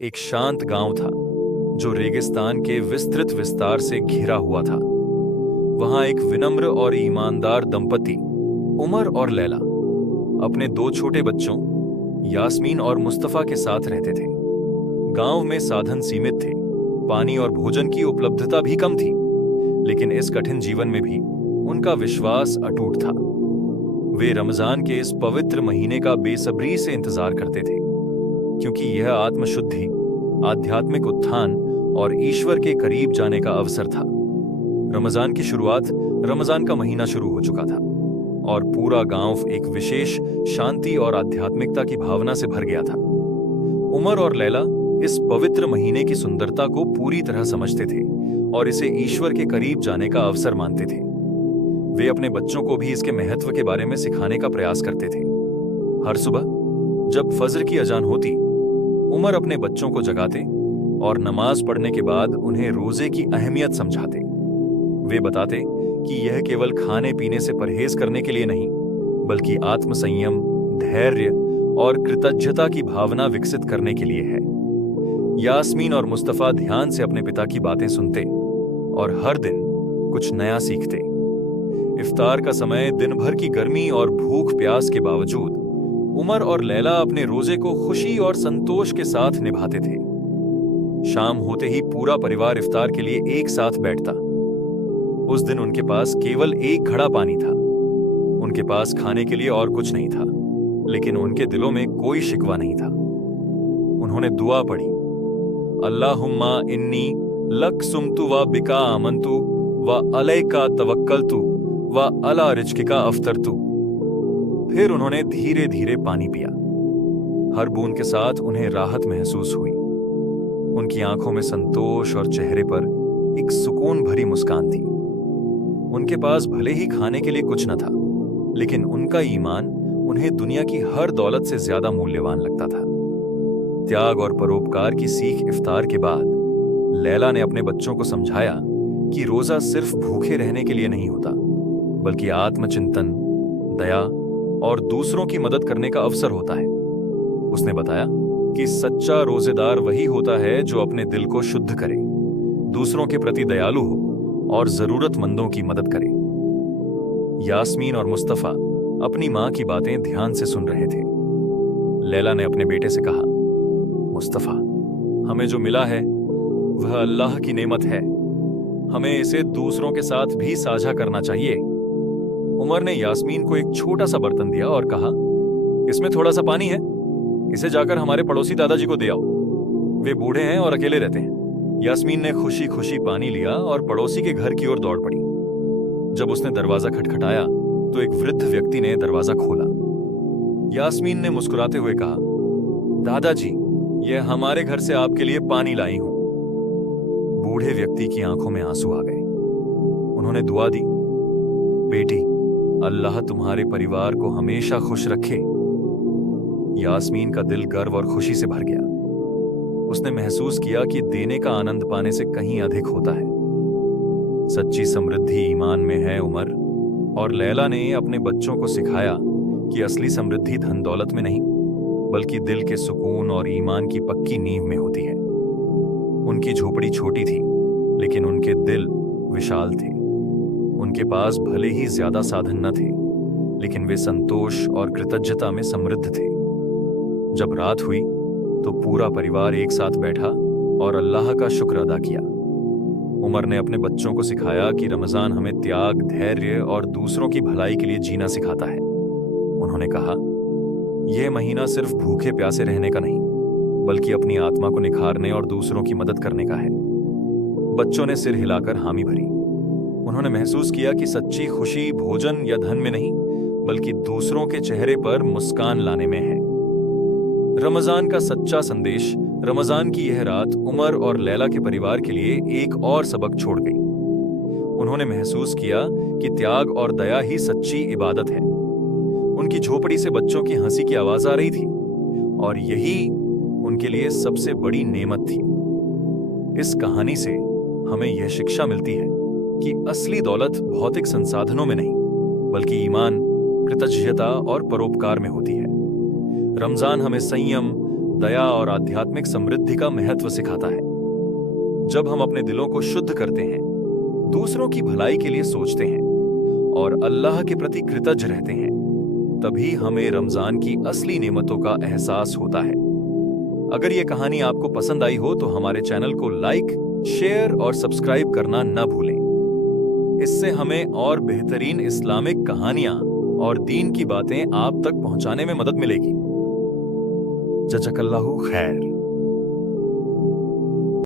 एक शांत गांव था जो रेगिस्तान के विस्तृत विस्तार से घिरा हुआ था। वहां एक विनम्र और ईमानदार दंपति उमर और लैला अपने दो छोटे बच्चों यास्मीन और मुस्तफा के साथ रहते थे। गांव में साधन सीमित थे, पानी और भोजन की उपलब्धता भी कम थी, लेकिन इस कठिन जीवन में भी उनका विश्वास अटूट था। वे रमजान के इस पवित्र महीने का बेसब्री से इंतजार करते थे, क्योंकि यह आत्मशुद्धि, आध्यात्मिक उत्थान और ईश्वर के करीब जाने का अवसर था। रमजान की शुरुआत, रमजान का महीना शुरू हो चुका था और पूरा गांव एक विशेष शांति और आध्यात्मिकता की भावना से भर गया था। उमर और लैला इस पवित्र महीने की सुंदरता को पूरी तरह समझते थे और इसे ईश्वर के करीब जाने का अवसर मानते थे। वे अपने बच्चों को भी इसके महत्व के बारे में सिखाने का प्रयास करते थे। हर सुबह जब फजर की अजान होती, उमर अपने बच्चों को जगाते और नमाज पढ़ने के बाद उन्हें रोजे की अहमियत समझाते। वे बताते कि यह केवल खाने पीने से परहेज करने के लिए नहीं, बल्कि आत्मसंयम, धैर्य और कृतज्ञता की भावना विकसित करने के लिए है। यास्मीन और मुस्तफा ध्यान से अपने पिता की बातें सुनते और हर दिन कुछ नया सीखते। इफ्तार का समय दिन भर की गर्मी और भूख प्यास के बावजूद उमर और लैला अपने रोजे को खुशी और संतोष के साथ निभाते थे। शाम होते ही पूरा परिवार इफ्तार के लिए एक साथ बैठता। उस दिन उनके पास केवल एक घड़ा पानी था। उनके पास खाने के लिए और कुछ नहीं था, लेकिन उनके दिलों में कोई शिकवा नहीं था। उन्होंने दुआ पढ़ी, अल्लाहुम्मा इन्नी लक सुमतु व बिका आमंतु व अलैका तवक्कलतु व अला रिज्किका अफ्तरतु। फिर उन्होंने धीरे धीरे पानी पिया। हर बूंद के साथ उन्हें राहत महसूस हुई। उनकी आंखों में संतोष और चेहरे पर एक सुकून भरी मुस्कान थी। उनके पास भले ही खाने के लिए कुछ न था, लेकिन उनका ईमान उन्हें दुनिया की हर दौलत से ज्यादा मूल्यवान लगता था। त्याग और परोपकार की सीख इफ्तार के बाद लैला ने अपने बच्चों को समझाया कि रोजा सिर्फ भूखे रहने के लिए नहीं होता, बल्कि आत्मचिंतन, दया और दूसरों की मदद करने का अवसर होता है। उसने बताया कि सच्चा रोजेदार वही होता है जो अपने दिल को शुद्ध करे, दूसरों के प्रति दयालु हो और जरूरतमंदों की मदद करे। यास्मीन और मुस्तफा अपनी मां की बातें ध्यान से सुन रहे थे। लैला ने अपने बेटे से कहा, मुस्तफा, हमें जो मिला है वह अल्लाह की नेमत है। हमें इसे दूसरों के साथ भी साझा करना चाहिए। उमर ने यास्मीन को एक छोटा सा बर्तन दिया और कहा, इसमें थोड़ा सा पानी है, इसे जाकर हमारे पड़ोसी दादाजी को दे आओ। वे बूढ़े हैं और अकेले रहते हैं। यास्मीन ने खुशी खुशी पानी लिया और पड़ोसी के घर की ओर दौड़ पड़ी। जब उसने दरवाजा खटखटाया तो एक वृद्ध व्यक्ति ने दरवाजा खोला। यास्मीन ने मुस्कुराते हुए कहा, दादाजी, यह हमारे घर से आपके लिए पानी लाई हूं। बूढ़े व्यक्ति की आंखों में आंसू आ गए। उन्होंने दुआ दी, बेटी, अल्लाह तुम्हारे परिवार को हमेशा खुश रखे। यास्मीन का दिल गर्व और खुशी से भर गया। उसने महसूस किया कि देने का आनंद पाने से कहीं अधिक होता है। सच्ची समृद्धि ईमान में है। उमर और लैला ने अपने बच्चों को सिखाया कि असली समृद्धि धन दौलत में नहीं, बल्कि दिल के सुकून और ईमान की पक्की नींव में होती है। उनकी झोपड़ी छोटी थी, लेकिन उनके दिल विशाल थे। उनके पास भले ही ज्यादा साधन न थे, लेकिन वे संतोष और कृतज्ञता में समृद्ध थे। जब रात हुई तो पूरा परिवार एक साथ बैठा और अल्लाह का शुक्र अदा किया। उमर ने अपने बच्चों को सिखाया कि रमजान हमें त्याग, धैर्य और दूसरों की भलाई के लिए जीना सिखाता है। उन्होंने कहा, यह महीना सिर्फ भूखे प्यासे रहने का नहीं, बल्कि अपनी आत्मा को निखारने और दूसरों की मदद करने का है। बच्चों ने सिर हिलाकर हामी भरी। उन्होंने महसूस किया कि सच्ची खुशी भोजन या धन में नहीं, बल्कि दूसरों के चेहरे पर मुस्कान लाने में है। रमजान का सच्चा संदेश, रमजान की यह रात उमर और लैला के परिवार के लिए एक और सबक छोड़ गई। उन्होंने महसूस किया कि त्याग और दया ही सच्ची इबादत है। उनकी झोपड़ी से बच्चों की हंसी की आवाज आ रही थी और यही उनके लिए सबसे बड़ी नेमत थी। इस कहानी से हमें यह शिक्षा मिलती है कि असली दौलत भौतिक संसाधनों में नहीं, बल्कि ईमान, कृतज्ञता और परोपकार में होती है। रमजान हमें संयम, दया और आध्यात्मिक समृद्धि का महत्व सिखाता है। जब हम अपने दिलों को शुद्ध करते हैं, दूसरों की भलाई के लिए सोचते हैं और अल्लाह के प्रति कृतज्ञ रहते हैं, तभी हमें रमजान की असली नेमतों का एहसास होता है। अगर ये कहानी आपको पसंद आई हो तो हमारे चैनल को लाइक, शेयर और सब्सक्राइब करना न भूलें। इससे हमें और बेहतरीन इस्लामिक कहानियां और दीन की बातें आप तक पहुंचाने में मदद मिलेगी। जज़ाकल्लाहु खैर।